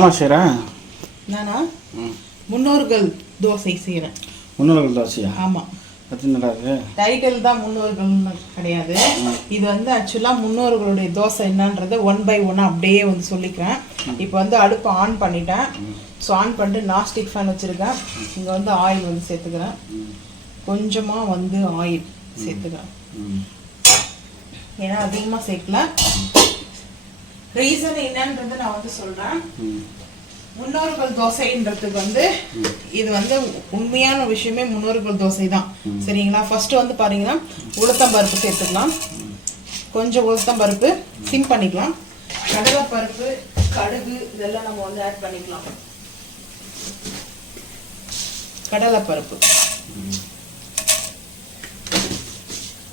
என்னமா செய்ற? நானா முன்னோர்கள் தோசை செய்கிறேன். முன்னோர்கள் தோசையா? ஆமாம். அது என்னடா இது? டைட்டில் தான் முன்னோர்கள்னு கிடையாது. இது வந்து ஆக்சுவலாக முன்னோர்களுடைய தோசை என்னன்றதை 1 by 1 அப்படியே வந்து சொல்லிக்கிறேன். இப்போ வந்து அடுப்பு ஆன் பண்ணிட்டேன். ஸோ ஆன் பண்ணிட்டு நாஸ்டிக் ஃபேன் வச்சுருக்கேன். இங்கே வந்து ஆயில் வந்து சேர்த்துக்கிறேன். கொஞ்சமாக வந்து ஆயில் சேர்த்துக்கிறேன். ஏன்னா அதிகமாக சேர்க்கல. ரீசன் என்னன்றது நான் வந்து சொல்கிறேன். முன்னோர்கள் தோசைன்றதுக்கு வந்து இது வந்து உண்மையான விஷயமே முன்னோர்கள் தோசை தான். சரிங்களா? ஃபர்ஸ்ட் வந்து பாத்தீங்கன்னா உளுத்தம் பருப்பு சேர்த்துக்கலாம். கொஞ்சம் உளுத்தம் பருப்பு சிம் பண்ணிக்கலாம். கடலை பருப்பு, கடுகு இதெல்லாம் நம்ம வந்து ஆட் பண்ணிக்கலாம். கடலை பருப்பு,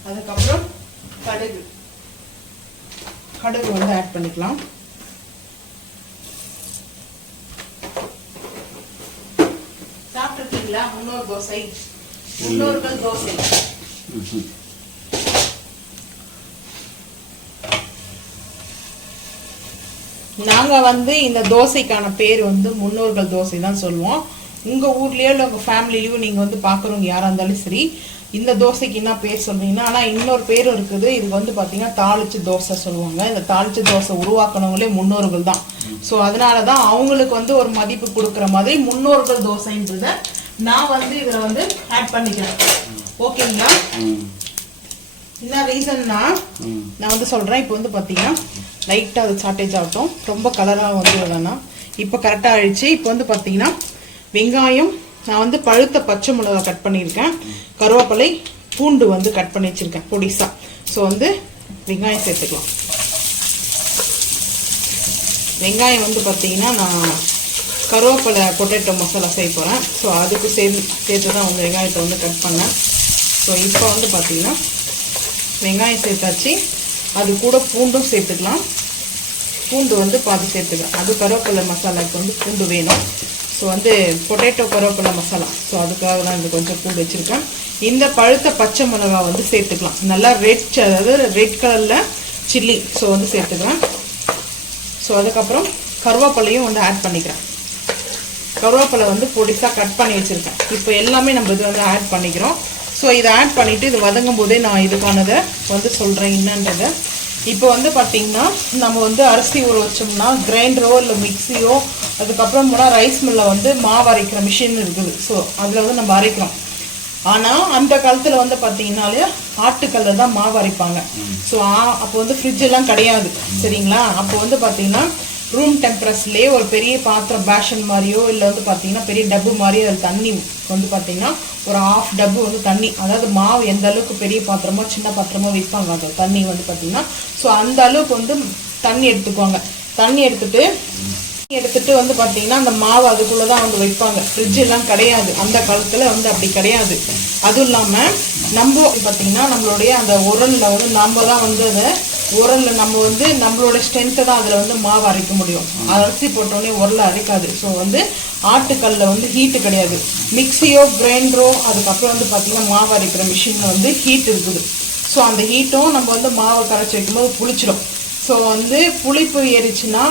அதுக்கப்புறம் கடுகு வந்து ஆட் பண்ணிக்கலாம். சாப்பிட்டுருக்கீங்களா முன்னோர் தோசை? முன்னோர்கள் தோசை நாங்க வந்து இந்த தோசைக்கான பேர் வந்து முன்னோர்கள் தோசை தான் சொல்லுவோம். உங்க ஊர்லயோ இல்லை உங்க ஃபேமிலிலயோ நீங்க வந்து பாக்குறவங்க யாரா இருந்தாலும் சரி இந்த தோசைக்கு என்ன பேர் சொல்றீங்கன்னா, ஆனா இன்னொரு பேரும் இருக்குது. இது வந்து பாத்தீங்கன்னா தாளிச்சு தோசை சொல்லுவாங்க. இந்த தாளிச்சு தோசை உருவாக்குனவங்களே முன்னோர்கள் தான். ஸோ அதனாலதான் அவங்களுக்கு வந்து ஒரு மதிப்பு கொடுக்குற மாதிரி முன்னோர்கள் தோசைன்றத நான் வந்து இதுல வந்து ஆட் பண்ணிக்கிறேன். ஓகேங்களா? என்ன ரீசன்னா நான் வந்து சொல்றேன். இப்போ வந்து பாத்தீங்கன்னா லைட்டா அது சாட்டேஜ் ஆகட்டும். ரொம்ப கலரா வந்து வேணாம். இப்போ கரெக்டா ஆயிடுச்சு. இப்போ வந்து பாத்தீங்கன்னா வெங்காயம் நான் வந்து பழுத்த பச்சை மிளகா கட் பண்ணியிருக்கேன். கருவேப்பிலை, பூண்டு வந்து கட் பண்ணி வச்சிருக்கேன் பொடிசா. ஸோ வந்து வெங்காயம் சேர்த்துக்கலாம். வெங்காயம் வந்து பார்த்தீங்கன்னா நான் கருவேப்பிலை பொட்டேட்டோ மசாலா செய்ய போகிறேன். ஸோ அதுக்கு சேர்த்து தான் வந்து வெங்காயத்தை வந்து கட் பண்ணேன். ஸோ இப்போ வந்து பார்த்தீங்கன்னா வெங்காயம் சேர்த்தாச்சு. அது கூட பூண்டும் சேர்த்துக்கலாம். பூண்டு வந்து பாதி சேர்த்துக்கலாம். அது கருவேப்பிலை மசாலாவுக்கு வந்து பூண்டு வேணும். ஸோ வந்து பொட்டேட்டோ கருவேப்பிலை மசாலா. ஸோ அதுக்காக தான் இது கொஞ்சம் பூண்டு வச்சுருக்கேன். இந்த பழுத்த பச்சை மிளகா வந்து சேர்த்துக்கலாம். நல்லா அதாவது ரெட் கலரில் சில்லி. ஸோ வந்து சேர்த்துக்கிறேன். ஸோ அதுக்கப்புறம் கருவேப்பிலையும் வந்து ஆட் பண்ணிக்கிறேன். கருவேப்பிலை வந்து பொடிசாக கட் பண்ணி வச்சுருக்கேன். இப்போ எல்லாமே நம்ம இது வந்து ஆட் பண்ணிக்கிறோம். ஸோ இதை ஆட் பண்ணிவிட்டு இது வதங்கும் போதே நான் இதுக்கானதை வந்து சொல்கிறேன் என்னன்றதை. இப்போ வந்து பார்த்தீங்கன்னா நம்ம வந்து அரிசி ஊற வச்சோம்னா கிரைண்டரோ இல்லை மிக்சியோ, அதுக்கப்புறம் போனால் ரைஸ் மில்லில் வந்து மாவு அரைக்கிற மிஷின் இருக்குது. ஸோ அதில் வந்து நம்ம அரைக்கிறோம். ஆனால் அந்த காலத்தில் வந்து பார்த்தீங்கன்னாலே ஆட்டுக்கல்ல தான் மாவு அரைப்பாங்க. ஸோ அப்போ வந்து ஃப்ரிட்ஜ் எல்லாம் கிடையாது. சரிங்களா? அப்போ வந்து பார்த்தீங்கன்னா ரூம் டெம்பரேச்சர்லேயே ஒரு பெரிய பாத்திரம் பேஷன் மாதிரியோ இல்லை வந்து பார்த்தீங்கன்னா பெரிய டப்பு மாதிரியோ அதில் தண்ணி வந்து பார்த்தீங்கன்னா ஒரு 1/2 டப்பு வந்து தண்ணி, அதாவது மாவு எந்த அளவுக்கு பெரிய பாத்திரமோ சின்ன பாத்திரமோ வைப்பாங்க அந்த தண்ணி வந்து பார்த்தீங்கன்னா. ஸோ அந்த அளவுக்கு வந்து தண்ணி எடுத்துக்குவாங்க. தண்ணி எடுத்துட்டு வந்து பார்த்தீங்கன்னா அந்த மாவு அதுக்குள்ளதான் வந்து வைப்பாங்க. ஃப்ரிட்ஜ் எல்லாம் கிடையாது அந்த காலத்துல வந்து அப்படி கிடையாது. அதுவும் இல்லாமல் நம்ம பார்த்தீங்கன்னா நம்மளுடைய அந்த உரல்ல வந்து நம்ம தான் வந்து அதை உரல்ல நம்ம வந்து நம்மளோட ஸ்ட்ரென்த்தை தான் அதில் வந்து மாவு அரைக்க முடியும். அரிசி போட்டோடனே உரல்ல அரைக்காது. ஸோ வந்து ஆட்டுக்கல்ல வந்து ஹீட்டு கிடையாது. மிக்சியோ கிரைண்டரோ அதுக்கப்புறம் வந்து பார்த்தீங்கன்னா மாவு அரைக்கிற மிஷினில் வந்து ஹீட் இருக்குது. ஸோ அந்த ஹீட்டும் நம்ம வந்து மாவை கரைச்சி வைக்கும்போது புளிச்சிடும். ஸோ வந்து புளிப்பு ஏறிச்சுன்னா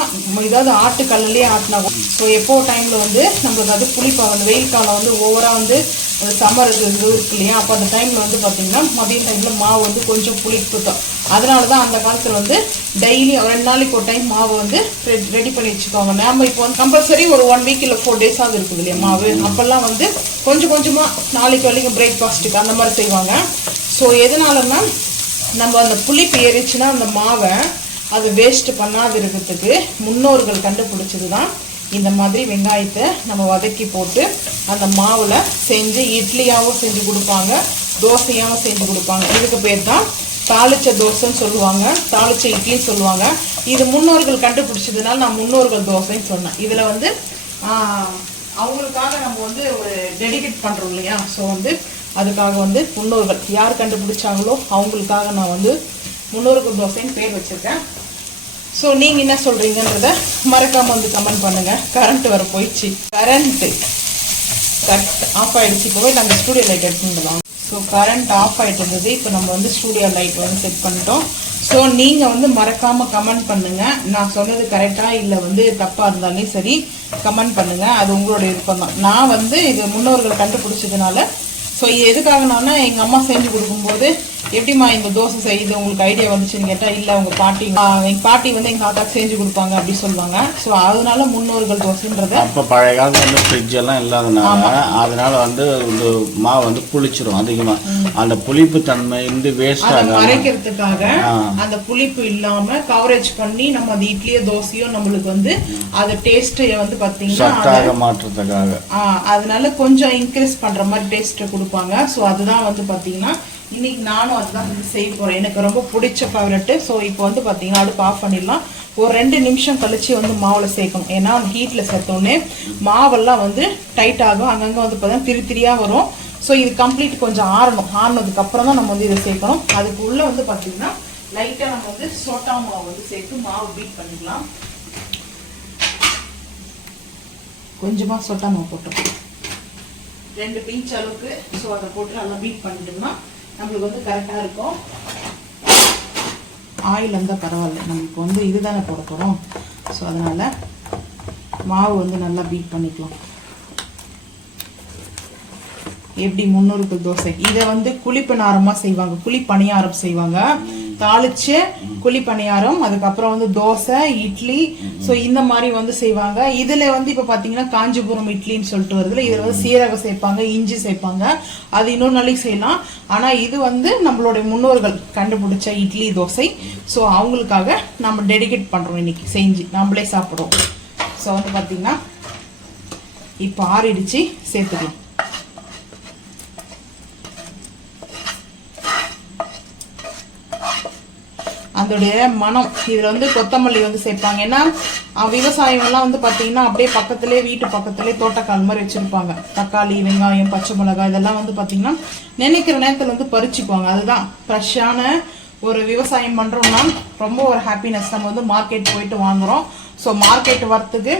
ஏதாவது ஆட்டுக்கல்லையே ஆட்டினா. ஸோ எப்போ டைமில் வந்து நம்மளுக்கு அது புளிப்பாக வந்து வெயில் காலம் வந்து ஓவராக வந்து சம்மர் இது இருக்கு இல்லையா? அப்போ அந்த டைமில் வந்து பார்த்தீங்கன்னா மதிய டைமில் மாவு வந்து கொஞ்சம் புளிப்புத்தோம். அதனால தான் அந்த காலத்தில் வந்து டெய்லி 2 நாளைக்கு ஒரு டைம் மாவு வந்து ரெடி பண்ணி வச்சுக்கோங்க. நம்ம இப்போ வந்து கம்பல்சரி ஒரு 1 வீக் இல்லை 4 டேஸாவது இருக்குது இல்லையா மாவு. அப்போல்லாம் வந்து கொஞ்சம் கொஞ்சமாக நாளைக்கு வரைக்கும் பிரேக்ஃபாஸ்ட்டுக்கு அந்த மாதிரி செய்வாங்க. ஸோ எதனாலன்னா நம்ம அந்த புளிப்பு ஏறிச்சுன்னா அந்த மாவை அது வேஸ்ட் பண்ணாது இருக்கிறதுக்கு முன்னோர்கள் கண்டுபிடிச்சது தான் இந்த மாதிரி வெங்காயத்தை நம்ம வதக்கி போட்டு அந்த மாவில் செஞ்சு இட்லியாகவும் செஞ்சு கொடுப்பாங்க, தோசையாகவும் செஞ்சு கொடுப்பாங்க. இதுக்கு பேர் தான் தாளிச்ச தோசைன்னு சொல்லுவாங்க, தாளிச்ச இட்லின்னு சொல்லுவாங்க. இது முன்னோர்கள் கண்டுபிடிச்சதுனால நான் முன்னோர்கள் தோசைன்னு சொன்னேன். இதில் வந்து அவங்களுக்காக நம்ம வந்து ஒரு டெடிகேட் பண்ணுறோம் இல்லையா? ஸோ வந்து அதுக்காக வந்து முன்னோர்கள் யார் கண்டுபிடிச்சாங்களோ அவங்களுக்காக நான் வந்து முன்னோர்கள் தோசைன்னு பேர் வச்சுருக்கேன். ஸோ நீங்கள் என்ன சொல்கிறீங்கன்றத மறக்காமல் வந்து கமெண்ட் பண்ணுங்கள். கரண்ட் வர போயிடுச்சு. கரண்ட்டு ஆஃப் ஆகிடுச்சு. இப்போவே நாங்கள் ஸ்டூடியோ லைட் எடுத்துக்கலாம். ஸோ கரண்ட் ஆஃப் ஆகிட்டு இருந்தது. இப்போ நம்ம வந்து ஸ்டூடியோ லைட் வந்து செட் பண்ணிட்டோம். ஸோ நீங்கள் வந்து மறக்காமல் கமெண்ட் பண்ணுங்கள். நான் சொன்னது கரெக்டாக இல்லை வந்து தப்பாக இருந்தாலும் சரி கமெண்ட் பண்ணுங்கள். அது உங்களோட விருப்பம் தான். நான் வந்து இது முன்னோர்கள் கண்டுபிடிச்சதுனால ஸோ இது எதுக்காகனா எங்கள் அம்மா செஞ்சு கொடுக்கும்போது எப்படிம்மா இந்த தோசை செய்யுது உங்களுக்கு ஐடியா வந்துச்சுன்னு கேட்டால் இல்லை உங்கள் பாட்டி எங்கள் பாட்டி வந்து எங்கள் தாத்தாக்கு செஞ்சு கொடுப்பாங்க அப்படி சொல்லுவாங்க. ஸோ அதனால முன்னோர்கள் தோசைன்றது. அப்போ பழைய காலத்தில் வந்து ஃப்ரிட்ஜ் எல்லாம் இல்லாதனால அதனால வந்து இந்த மாவு வந்து புளிச்சிரும் அதிகமாக. அந்த புளிப்பு தன்மை வந்து வேஸ்ட் ஆகும். மறைக்கிறதுக்காக அந்த புளிப்பு இல்லாமல் கவரேஜ் பண்ணி நம்ம அது இட்லியோ தோசையோ நம்மளுக்கு வந்து அது டேஸ்ட்டை வந்து பார்த்தீங்கன்னா மாற்றத்துக்காக அதனால கொஞ்சம் இன்க்ரீஸ் பண்ணுற மாதிரி டேஸ்ட்டை கொடுப்பாங்க. ஸோ அதுதான் வந்து பார்த்தீங்கன்னா இன்னைக்கு நானும் அதுதான் வந்து செய்ய போகிறேன். எனக்கு ரொம்ப பிடிச்ச ஃபேவரெட்டு. ஸோ இப்போ வந்து பார்த்தீங்கன்னா அடுப்பு ஆஃப் பண்ணிடலாம். ஒரு 2 நிமிஷம் கழிச்சு வந்து மாவில் சேர்க்கணும். ஏன்னா ஹீட்டில் சேர்த்தோன்னே மாவெல்லாம் வந்து டைட் ஆகும். அங்கங்கே வந்து பார்த்தீங்கன்னா திரியாக வரும். ஸோ இது கம்ப்ளீட் கொஞ்சம் ஆறினதுக்கு அப்புறம் தான் நம்ம வந்து இதை சேர்க்கணும். அதுக்கு உள்ளே வந்து பார்த்தீங்கன்னா லைட்டாக நம்ம வந்து சோட்டா மாவு வந்து சேர்த்து மாவு பீட் பண்ணிக்கலாம். கொஞ்சமாக சோட்டா மாவு போட்டோம் 2 பிஞ்ச் அளவுக்கு. ஸோ அதை போட்டு நல்லா பீட் பண்ணிட்டோம்னா நம்மளுக்கு வந்து கரெக்டாக இருக்கும். ஆயில் இருந்தால் பரவாயில்ல, நம்மளுக்கு வந்து இதுதானே போட போகிறோம். ஸோ அதனால் மாவு வந்து நல்லா பீட் பண்ணிக்கலாம். எப்படி முன்னோர்கள் தோசை இதை வந்து குழிப்பணியாரமாக செய்வாங்க, குழி பணியாரம் செய்வாங்க, தாளிச்சு குழி பணியாரம், அதுக்கப்புறம் வந்து தோசை இட்லி. ஸோ இந்த மாதிரி வந்து செய்வாங்க. இதில் வந்து இப்போ பார்த்தீங்கன்னா காஞ்சிபுரம் இட்லின்னு சொல்லிட்டு வருதுல, இதில் வந்து சீரகம் சேர்ப்பாங்க, இஞ்சி சேர்ப்பாங்க. அது இன்னொரு நாளைக்கு செய்யலாம். ஆனால் இது வந்து நம்மளுடைய முன்னோர்கள் கண்டுபிடிச்ச இட்லி தோசை. ஸோ அவங்களுக்காக நம்ம டெடிகேட் பண்ணுறோம், இன்னைக்கு செஞ்சு நம்மளே சாப்பிட்றோம். ஸோ வந்து பார்த்தீங்கன்னா இப்போ ஆறிடுச்சு, சேர்த்துக்கலாம். அதோடைய மனம் இதில் வந்து கொத்தமல்லி வந்து சேர்ப்பாங்க. ஏன்னா விவசாயம்லாம் வந்து பார்த்தீங்கன்னா அப்படியே பக்கத்துலேயே வீட்டு பக்கத்துலேயே தோட்டக்கால் மாதிரி வச்சுருப்பாங்க. தக்காளி வெங்காயம் பச்சை மிளகாய் இதெல்லாம் வந்து பார்த்தீங்கன்னா நினைக்கிற நேரத்தில் வந்து பறிச்சுக்குவாங்க. அதுதான் ஃப்ரெஷ்ஷான ஒரு விவசாயம் பண்ணுறோம்னா ரொம்ப ஒரு ஹாப்பினஸ். நம்ம வந்து மார்க்கெட் போயிட்டு வாங்குகிறோம். ஸோ மார்க்கெட் வரத்துக்கு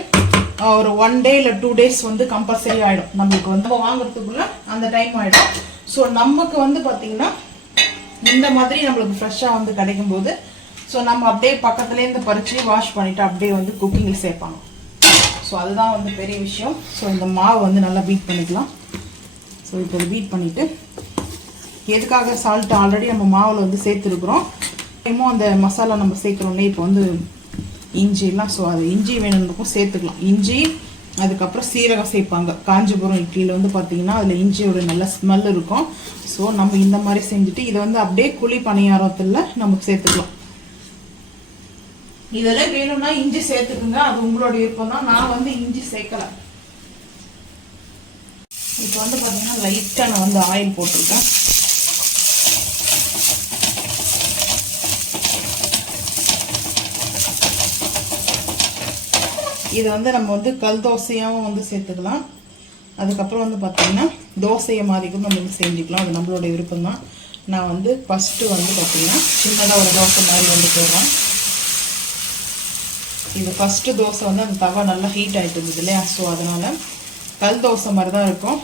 ஒரு 1 டே இல்லை 2 டேஸ் வந்து கம்பல்சரி ஆகிடும். நம்மளுக்கு வந்து வாங்குறதுக்குள்ள அந்த டைம் ஆகிடும். ஸோ நமக்கு வந்து பார்த்தீங்கன்னா இந்த மாதிரி நம்மளுக்கு ஃப்ரெஷ்ஷாக வந்து கிடைக்கும் போது ஸோ நம்ம அப்படியே பக்கத்துலேருந்து பறித்து வாஷ் பண்ணிவிட்டு அப்படியே வந்து குக்கிங்கில் சேர்ப்பாங்க. ஸோ அதுதான் வந்து பெரிய விஷயம். ஸோ இந்த மாவு வந்து நல்லா பீட் பண்ணிக்கலாம். ஸோ இப்போ இதை பீட் பண்ணிவிட்டு எதுக்காக சால்ட் ஆல்ரெடி நம்ம மாவில் வந்து சேர்த்துருக்குறோம். இன்னும் அந்த மசாலா நம்ம சேர்க்குறோம்லே இப்போ வந்து இஞ்சிலாம். ஸோ அது இஞ்சி வேணும்னுக்கும் சேர்த்துக்கலாம். இஞ்சி அதுக்கப்புறம் சீரகம் சேர்ப்பாங்க. காஞ்சிபுரம் இட்லியில் வந்து பார்த்தீங்கன்னா அதில் இஞ்சியோட நல்ல ஸ்மெல் இருக்கும். ஸோ நம்ம இந்த மாதிரி செஞ்சுட்டு இதை வந்து அப்படியே குழி பணியாரத்தில் நம்ம சேர்த்துக்கலாம். இதெல்லாம் வேணும்னா இஞ்சி சேர்த்துக்குங்க, அது உங்களோட விருப்பம் தான். நான் வந்து இஞ்சி சேர்க்கல. இப்போ வந்து பார்த்தீங்கன்னா லைட்டாக நான் வந்து ஆயில் போட்டிருக்கேன். இது வந்து நம்ம வந்து கல் தோசையாகவும் வந்து சேர்த்துக்கலாம். அதுக்கப்புறம் வந்து பார்த்தீங்கன்னா தோசையை மாதிரிக்கும் நம்ம வந்து செஞ்சுக்கலாம். அது நம்மளோட விருப்பம் தான். நான் வந்து ஃபஸ்ட்டு வந்து பார்த்தீங்கன்னா சின்னதாக ஒரு தோசை மாதிரி வந்து போடுறேன். இது ஃபஸ்ட்டு தோசை வந்து அந்த தவா நல்லா ஹீட் ஆகிட்டு இருந்தது இல்லையா? ஸோ அதனால் கல் தோசை மாதிரி தான் இருக்கும்.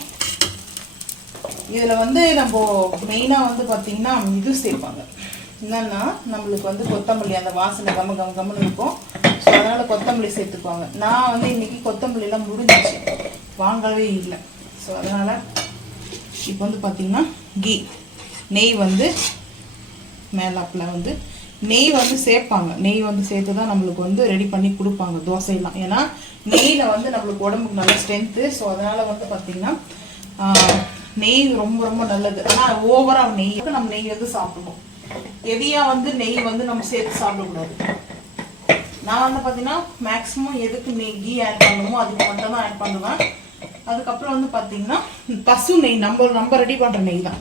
இதில் வந்து நம்ம மெயினாக வந்து பார்த்தீங்கன்னா இது சேர்ப்பாங்க. என்னன்னா நம்மளுக்கு வந்து கொத்தமல்லி அந்த வாசனை கம்மன்னு இருக்கும். ஸோ அதனால் கொத்தமல்லி சேர்த்துக்குவாங்க. நான் வந்து இன்றைக்கி கொத்தமல்லிலாம் முடிஞ்சிச்சு, வாங்கவே இல்லை. ஸோ அதனால் இப்போ வந்து பார்த்திங்கன்னா நெய் வந்து மேலாப்பில் வந்து நெய் வந்து சேர்ப்பாங்க. நெய் வந்து சேர்த்து தான் நம்மளுக்கு வந்து ரெடி பண்ணி கொடுப்பாங்க தோசையெல்லாம். ஏன்னா நெய்யில் வந்து நம்மளுக்கு உடம்புக்கு நல்ல ஸ்ட்ரென்த்து. ஸோ அதனால் வந்து பார்த்திங்கன்னா நெய் ரொம்ப ரொம்ப நல்லது. ஆனால் ஓவராக நெய்க்கு நம்ம நெய் வந்து சாப்பிடுவோம். ஹெவியாக வந்து நெய் வந்து நம்ம சேர்த்து சாப்பிடக்கூடாது. நான் வந்து பார்த்தீங்கன்னா மேக்ஸிமம் எதுக்கு கீ ஆட் பண்ணுமோ அதுக்கு மட்டும் தான் ஆட் பண்ணுவேன். அதுக்கப்புறம் வந்து பார்த்தீங்கன்னா பசு நெய் நம்ம ரெடி பண்ணுற நெய் தான்.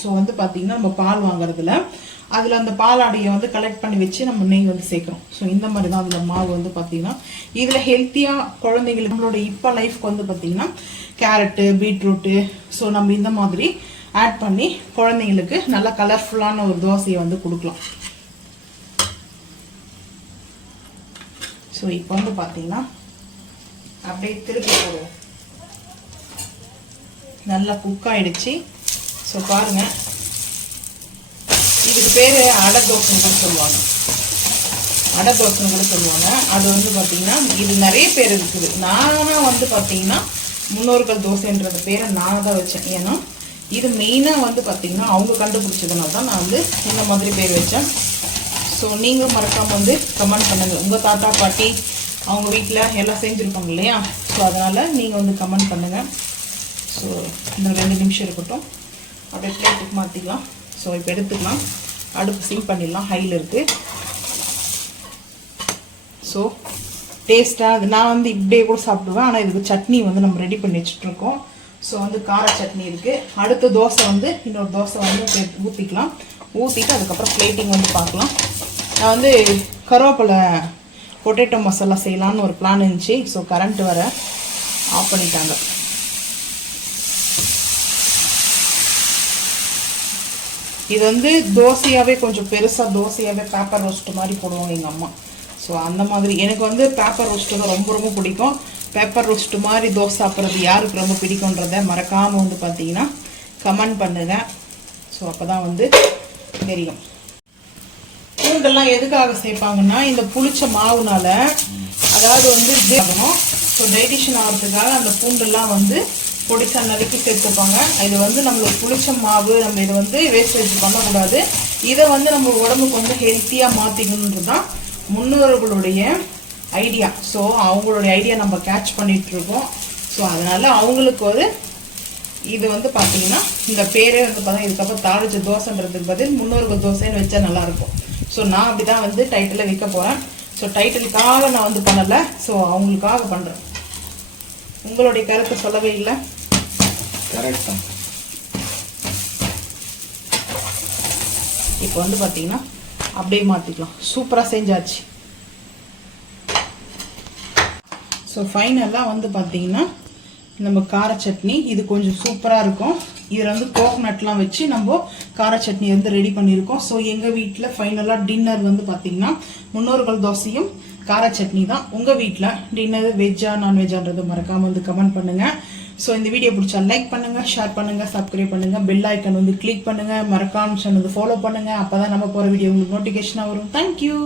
ஸோ வந்து பார்த்தீங்கன்னா நம்ம பால் வாங்குறதுல அதில் அந்த பாலாடையை வந்து கலெக்ட் பண்ணி வச்சு நம்ம நெய் வந்து சேர்க்குறோம். ஸோ இந்த மாதிரி தான் அதில் மாவு வந்து பார்த்தீங்கன்னா இதில் ஹெல்த்தியாக குழந்தைங்களுக்கு நம்மளோட இப்போ லைஃப்க்கு வந்து பார்த்தீங்கன்னா கேரட்டு பீட்ரூட்டு ஸோ நம்ம இந்த மாதிரி ஆட் பண்ணி குழந்தைங்களுக்கு நல்லா கலர்ஃபுல்லான ஒரு தோசையை வந்து கொடுக்கலாம். ஸோ இப்போ வந்து பார்த்தீங்கன்னா அப்படியே திருப்பி போடுவோம். நல்லா குக் ஆகிடுச்சு. ஸோ பாருங்கள் இதுக்கு பேர் அடை தோசைன்னு கூட சொல்லுவாங்க. அடை தோசைன்னு கூட சொல்லுவாங்க. அது வந்து பார்த்தீங்கன்னா இது நிறைய பேர் இருக்குது. நானாக வந்து பார்த்தீங்கன்னா முன்னோர்கள் தோசைன்றது பேரை நான் தான் வச்சேன். ஏன்னா இது மெயினாக வந்து பார்த்தீங்கன்னா அவங்க கண்டுபிடிச்சதுனால தான் நான் வந்து இந்த மாதிரி பேர் வச்சேன். ஸோ நீங்கள் மறக்காமல் வந்து கமெண்ட் பண்ணுங்கள். உங்கள் தாத்தா பாட்டி அவங்க வீட்டில் எல்லாம் செஞ்சுருப்பாங்க இல்லையா? ஸோ அதனால் நீங்கள் வந்து கமெண்ட் பண்ணுங்கள். ஸோ இந்த 2 நிமிஷம் இருக்கட்டும். அப்படியே பிளேட்டுக்கு மாற்றிக்கலாம். ஸோ இப்போ எடுத்துக்கலாம். அடுப்பு சிம் பண்ணிடலாம். ஹையில் இருக்குது. ஸோ டேஸ்ட்டாக அது நான் வந்து இப்படியே கூட சாப்பிடுவேன். ஆனால் இதுக்கு சட்னி வந்து நம்ம ரெடி பண்ணி வச்சுட்ருக்கோம். ஸோ வந்து கார சட்னி இருக்குது. அடுத்த தோசை வந்து இன்னொரு தோசை வந்து ஊற்றிக்கலாம். ஊற்றிட்டு அதுக்கப்புறம் பிளேட்டிங் வந்து பார்க்கலாம். நான் வந்து கருவேப்பிலை பொட்டேட்டோ மசாலா செய்யலான்னு ஒரு பிளான் இருந்துச்சு. ஸோ கரண்ட் வர ஆஃப் பண்ணிட்டாங்க. இது வந்து தோசையாகவே கொஞ்சம் பெருசாக தோசையாகவே பேப்பர் ரோஸ்ட் மாதிரி போடுவாங்க எங்கள் அம்மா. ஸோ அந்த மாதிரி எனக்கு வந்து பேப்பர் ரோஸ்ட்டு தான் ரொம்ப ரொம்ப பிடிக்கும். பேப்பர் ரோஸ்ட்டு மாதிரி தோசை சாப்பிட்றது யாருக்கு ரொம்ப பிடிக்குன்றதை மறக்காமல் வந்து பார்த்தீங்கன்னா கமெண்ட் பண்ணுங்கள். ஸோ அப்போ தான் வந்து தெரியும். பூண்டெல்லாம் எதுக்காக சேர்ப்பாங்கன்னா இந்த புளிச்ச மாவுனால அதாவது வந்து இது ஆகணும். ஸோ டைஜஷன் ஆகிறதுக்காக அந்த பூண்டெல்லாம் வந்து பொடிசா நறுக்கி சேர்த்துப்பாங்க. இது வந்து நம்மளுக்கு புளிச்ச மாவு, நம்ம இதை வந்து வேஸ்டேஜ் பண்ணக்கூடாது. இதை வந்து நம்ம உடம்புக்கு வந்து ஹெல்த்தியாக மாற்றிக்கணுன்றது தான் முன்னோர்களுடைய ஐடியா. ஸோ அவங்களுடைய ஐடியா நம்ம கேட்ச் பண்ணிகிட்ருக்கோம். ஸோ அதனால் அவங்களுக்கு ஒரு இது வந்து பார்த்தீங்கன்னா இந்த பேரே வந்து பார்த்தீங்கன்னா இதுக்கப்புறம் தாளிச்ச தோசைன்றதுக்கு பதில் முன்னோர்கள் தோசைன்னு வச்சா நல்லாயிருக்கும். ஸோ நான் அப்படி தான் வந்து டைட்டில் வைக்க போகிறேன். ஸோ டைட்டிலுக்காக நான் வந்து பண்ணலை. ஸோ அவங்களுக்காக பண்ணுறேன். உங்களுடைய கருத்தை சொல்லவே இல்லை. கரெக்ட் தான். இப்போ வந்து பார்த்தீங்கன்னா அப்படியே மாற்றிக்கலாம். சூப்பராக செஞ்சாச்சு. ஸோ ஃபைனலாக வந்து பார்த்தீங்கன்னா நம்ம கார சட்னி இது கொஞ்சம் சூப்பராக இருக்கும். இதில் வந்து கோகனட்லாம் வச்சு நம்ம கார சட்னி வந்து ரெடி பண்ணியிருக்கோம். ஸோ எங்கள் வீட்டில் ஃபைனலாக டின்னர் வந்து பார்த்தீங்கன்னா முன்னோர்கள் தோசையும் கார சட்னி தான். உங்கள் வீட்டில் டின்னர் வெஜ்ஜா நான்வெஜ்ஜான்றது மறக்காமல் வந்து கமெண்ட் பண்ணுங்கள். ஸோ இந்த வீடியோ பிடிச்சா லைக் பண்ணுங்கள், ஷேர் பண்ணுங்கள், சப்ஸ்கிரைப் பண்ணுங்கள், பெல் ஐக்கன் வந்து கிளிக் பண்ணுங்கள், மறக்காம சேனல் வந்து ஃபாலோ பண்ணுங்கள். அப்போ தான் நம்ம போகிற வீடியோ உங்களுக்கு நோட்டிஃபிகேஷனாக வரும். தேங்க்யூ.